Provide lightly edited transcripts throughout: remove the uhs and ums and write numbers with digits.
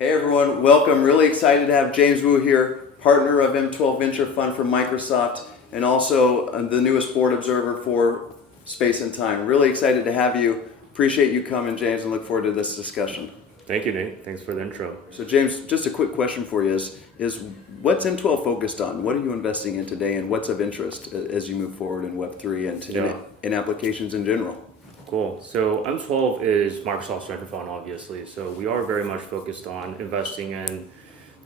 Hey everyone, welcome. Really excited to have James Wu here, partner of M12 Venture Fund from Microsoft, and also the newest board observer for Space and Time. Really excited to have you. Appreciate you coming, James, and look forward to this discussion. Thank you, Nate. Thanks for the intro. So James, just a quick question for you is what's M12 focused on? What are you investing in today, and what's of interest as you move forward in Web3 and in applications in general? Cool. So M12 is Microsoft's venture fund, obviously. So we are very much focused on investing in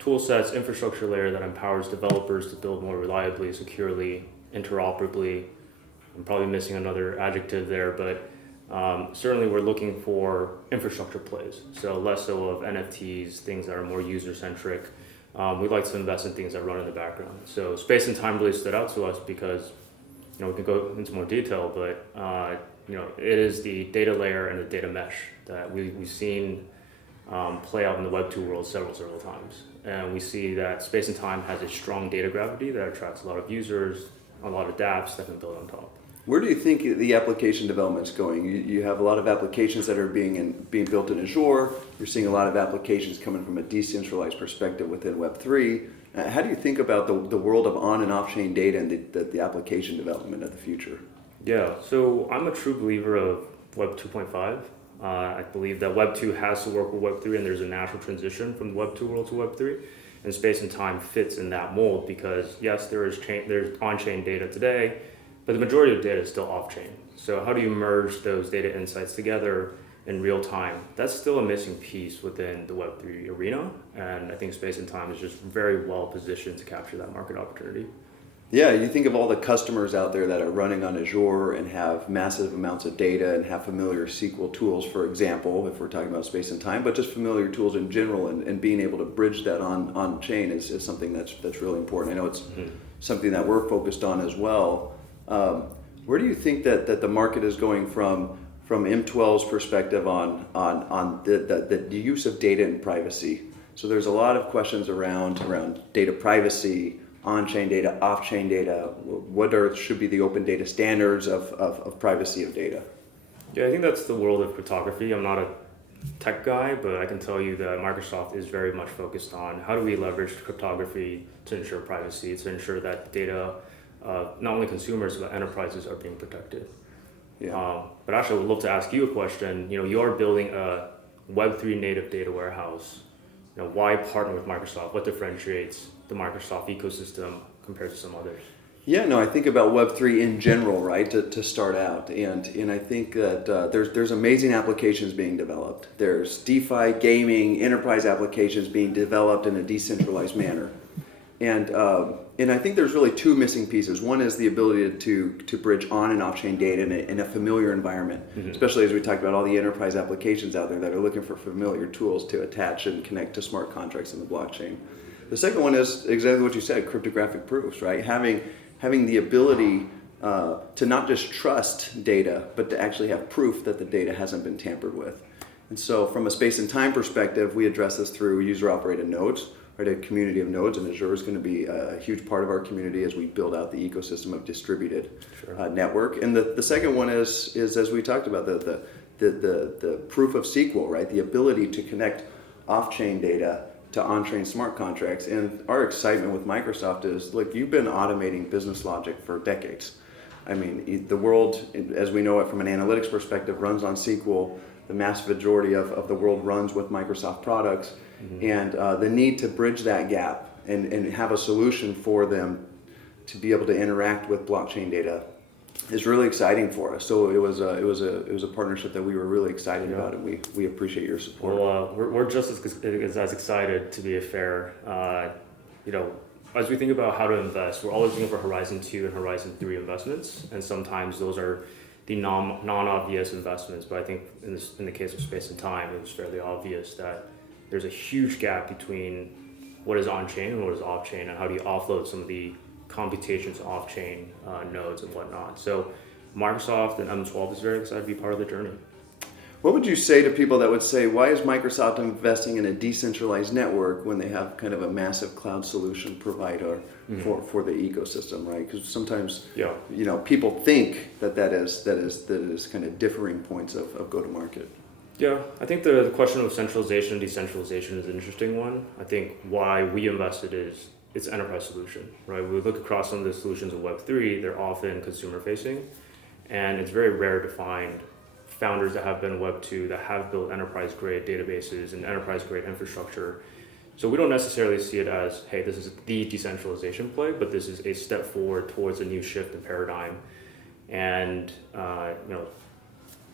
tool sets, infrastructure layer that empowers developers to build more reliably, securely, interoperably. I'm probably missing another adjective there, but certainly we're looking for infrastructure plays. So less so of NFTs, things that are more user-centric. We like to invest in things that run in the background. So Space and Time really stood out to us because, we can go into more detail, but it is the data layer and the data mesh that we've seen play out in the Web2 world several times. And we see that Space and Time has a strong data gravity that attracts a lot of users, a lot of dApps that can build on top. Where do you think the application development's going? You have a lot of applications that are being built in Azure. You're seeing a lot of applications coming from a decentralized perspective within Web3. How do you think about the world of on and off-chain data and the application development of the future? Yeah, so I'm a true believer of Web 2.5. I believe that Web 2 has to work with Web 3, and there's a natural transition from the Web 2 world to Web 3. And Space and Time fits in that mold because, yes, there's on-chain data today, but the majority of data is still off-chain. So how do you merge those data insights together in real time? That's still a missing piece within the Web3 arena, and I think Space and Time is just very well positioned to capture that market opportunity. Yeah, you think of all the customers out there that are running on Azure and have massive amounts of data and have familiar SQL tools, for example, if we're talking about Space and Time, but just familiar tools in general, and being able to bridge that on-chain is something that's really important. I know it's something that we're focused on as well. Where do you think that the market is going from M12's perspective on the use of data and privacy? So there's a lot of questions around data privacy, on-chain data, off-chain data. What should be the open data standards of privacy of data? Yeah, I think that's the world of cryptography. I'm not a tech guy, but I can tell you that Microsoft is very much focused on how do we leverage cryptography to ensure privacy, to ensure that data, not only consumers, but enterprises are being protected. Yeah. But actually, I would love to ask you a question. You are building a Web3 native data warehouse. Why partner with Microsoft? What differentiates the Microsoft ecosystem compared to some others? Yeah, no, I think about Web3 in general, right, to start out. And I think that there's amazing applications being developed. There's DeFi, gaming, enterprise applications being developed in a decentralized manner. And I think there's really two missing pieces. One is the ability to bridge on and off-chain data in a familiar environment, especially as we talked about all the enterprise applications out there that are looking for familiar tools to attach and connect to smart contracts in the blockchain. The second one is exactly what you said, cryptographic proofs, right? Having the ability to not just trust data, but to actually have proof that the data hasn't been tampered with. And so from a Space and Time perspective, we address this through user-operated nodes, right? A community of nodes, and Azure is going to be a huge part of our community as we build out the ecosystem of distributed network. And the second one is as we talked about, the proof of SQL, right? The ability to connect off-chain data to on-chain smart contracts. And our excitement with Microsoft is, look, you've been automating business logic for decades. I mean, the world, as we know it from an analytics perspective, runs on SQL. The mass majority of the world runs with Microsoft products. And the need to bridge that gap and have a solution for them to be able to interact with blockchain data is really exciting for us. So it was a partnership that we were really excited about, and we appreciate your support. Well, we're just as excited, to be fair. As we think about how to invest, we're always looking for Horizon 2 and Horizon 3 investments, and sometimes those are the non-obvious investments. But I think in the case of Space and Time, it was fairly obvious that there's a huge gap between what is on-chain and what is off-chain, and how do you offload some of the computations off-chain nodes and whatnot. So Microsoft and M12 is very excited to be part of the journey. What would you say to people that would say, why is Microsoft investing in a decentralized network when they have kind of a massive cloud solution provider for the ecosystem, right? Because sometimes people think that is kind of differing points of go-to-market. Yeah, I think the question of centralization and decentralization is an interesting one. I think why we invested is it's an enterprise solution, right? We look across some of the solutions of Web3, they're often consumer facing, and it's very rare to find founders that have been Web2 that have built enterprise grade databases and enterprise grade infrastructure. So we don't necessarily see it as, hey, this is the decentralization play, but this is a step forward towards a new shift in paradigm. And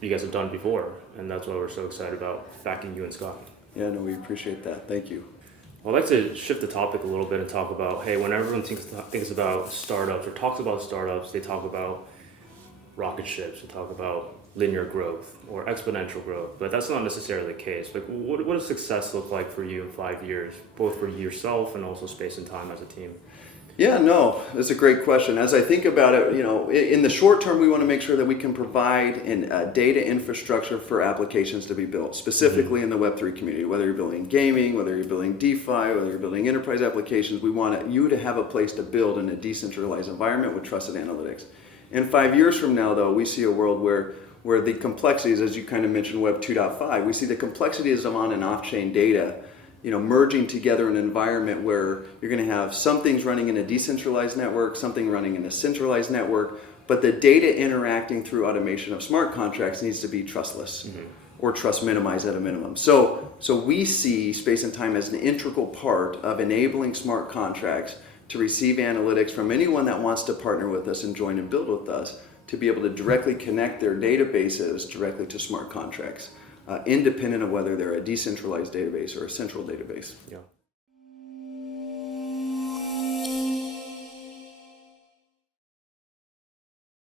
you guys have done before, and that's why we're so excited about backing you and Scott. Yeah, no, we appreciate that. Thank you. Well, I'd like to shift the topic a little bit and talk about, hey, when everyone thinks about startups or talks about startups, they talk about rocket ships, they talk about linear growth or exponential growth, but that's not necessarily the case. Like, what does success look like for you in 5 years, both for yourself and also space and time as a team? Yeah, no, that's a great question. As I think about it, in the short term, we want to make sure that we can provide data infrastructure for applications to be built, specifically in the Web3 community. Whether you're building gaming, whether you're building DeFi, whether you're building enterprise applications, we want you to have a place to build in a decentralized environment with trusted analytics. In 5 years from now, though, we see a world where the complexities, as you kind of mentioned, Web 2.5, we see the complexities of on and off-chain data merging together in an environment where you're going to have some things running in a decentralized network, something running in a centralized network, but the data interacting through automation of smart contracts needs to be trustless or trust minimized at a minimum. So we see space and time as an integral part of enabling smart contracts to receive analytics from anyone that wants to partner with us and join and build with us to be able to directly connect their databases directly to smart contracts. Independent of whether they're a decentralized database or a central database. Yeah.